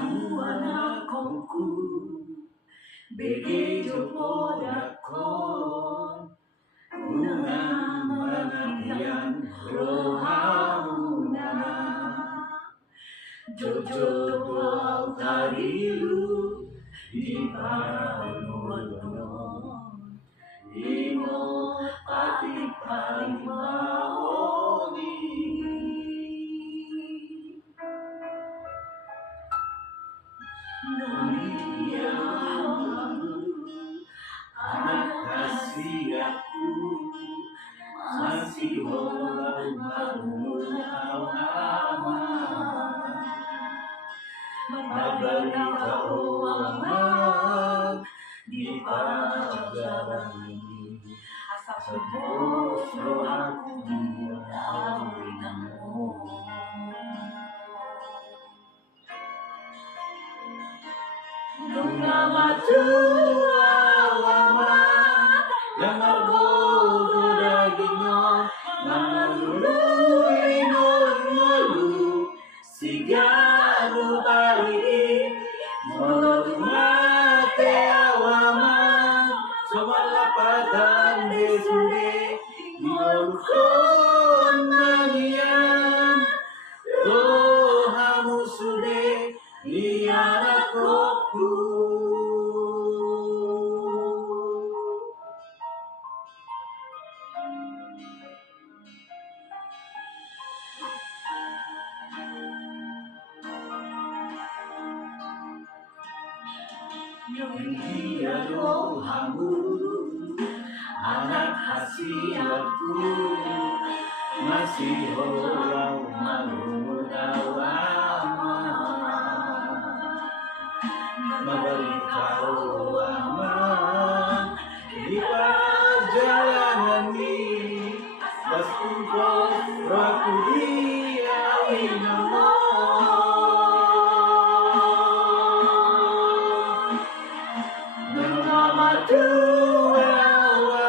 anakku begitu podakon unang menantian rohauna jojo au tarilu di paruno imo pati palimahoni Nadia anak kasih aku masih walau malu aman memberitahu aman di pelajaran ini asal bosro aku diawali namu Nunga matua wama Lamar godo dagingnya Mangalului ngolu Sigalu bari Monodu mate awama Somalapatan desude Ngolukon manian Rohamu sude Liana koku Dia rohamu anak hasilku masih orang malu dawama memberitahu aman di perjalanan ini Baskumpul aku dia inamo Nama dua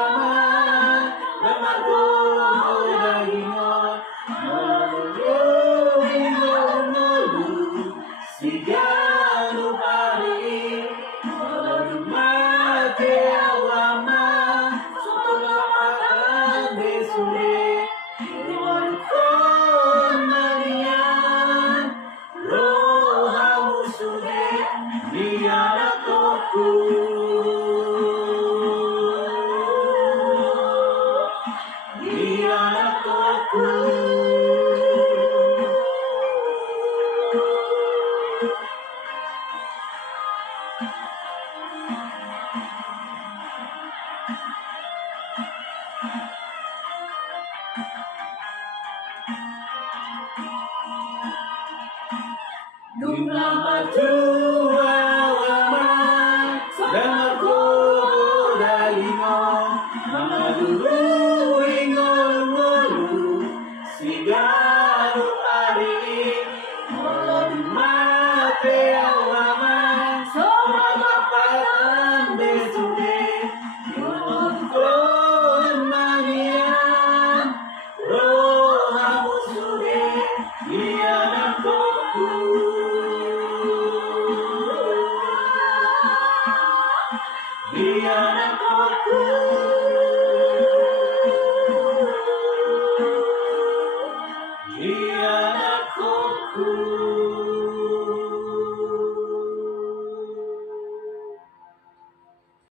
aman Lemar godo dagingnya Nolulu nolu Sigalu pari Nolulu mate awaman Somalapatan desude Ngolukon manian Rohamu sude Liana koku Liana koku Nunga matua wama Lamar godo dagingnya Mangalului ngolu Sigalu ari Monodu mate awaman Somalapatan desude Ngolukon manian Rohamu sude Liana koku Liana koku